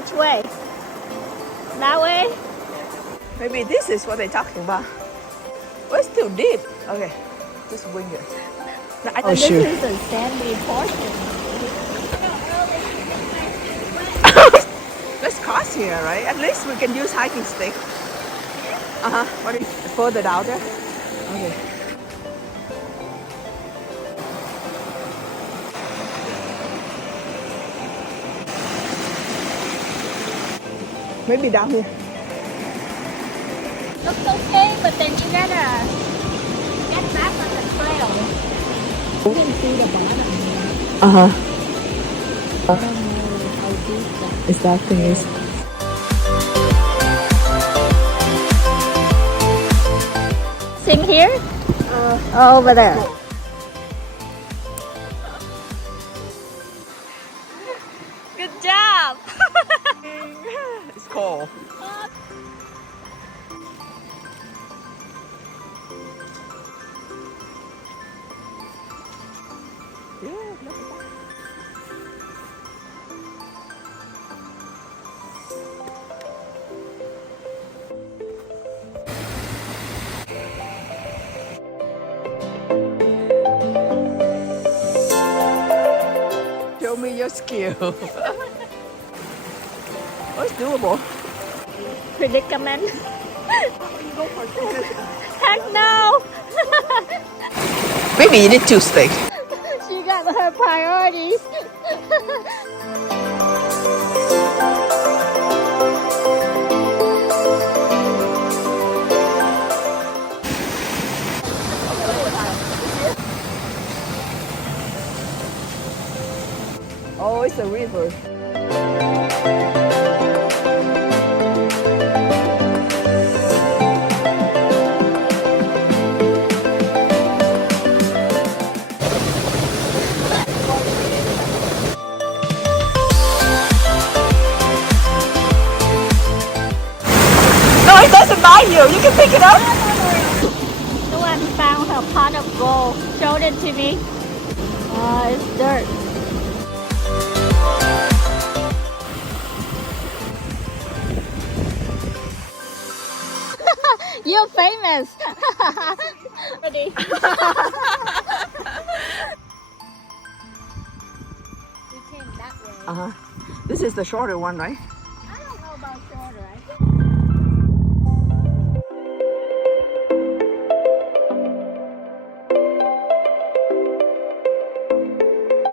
Which way? That way? Maybe this is what they're talking about. Well, it's too deep. Okay, just wing it. No, I This is the sandy portion. Let's cross here, right? At least we can use hiking stick. What is further down there? Okay. Maybe down here. Looks okay, but then you gotta get back on the trail. You can see the bottom. I don't know how deep that Is that thing is. Sing here? Over there. Good job! It's cold. Yeah, look at that. Show me your skill. Oh, it's doable. Predicament. Heck no! Maybe you need two sticks. She got her priorities. Oh, it's a river. No, it doesn't bite you. You can pick it up. The one found her pot of gold. Showed it to me. It's dirt. You're famous. Ready? We came that way. This is the shorter one, right?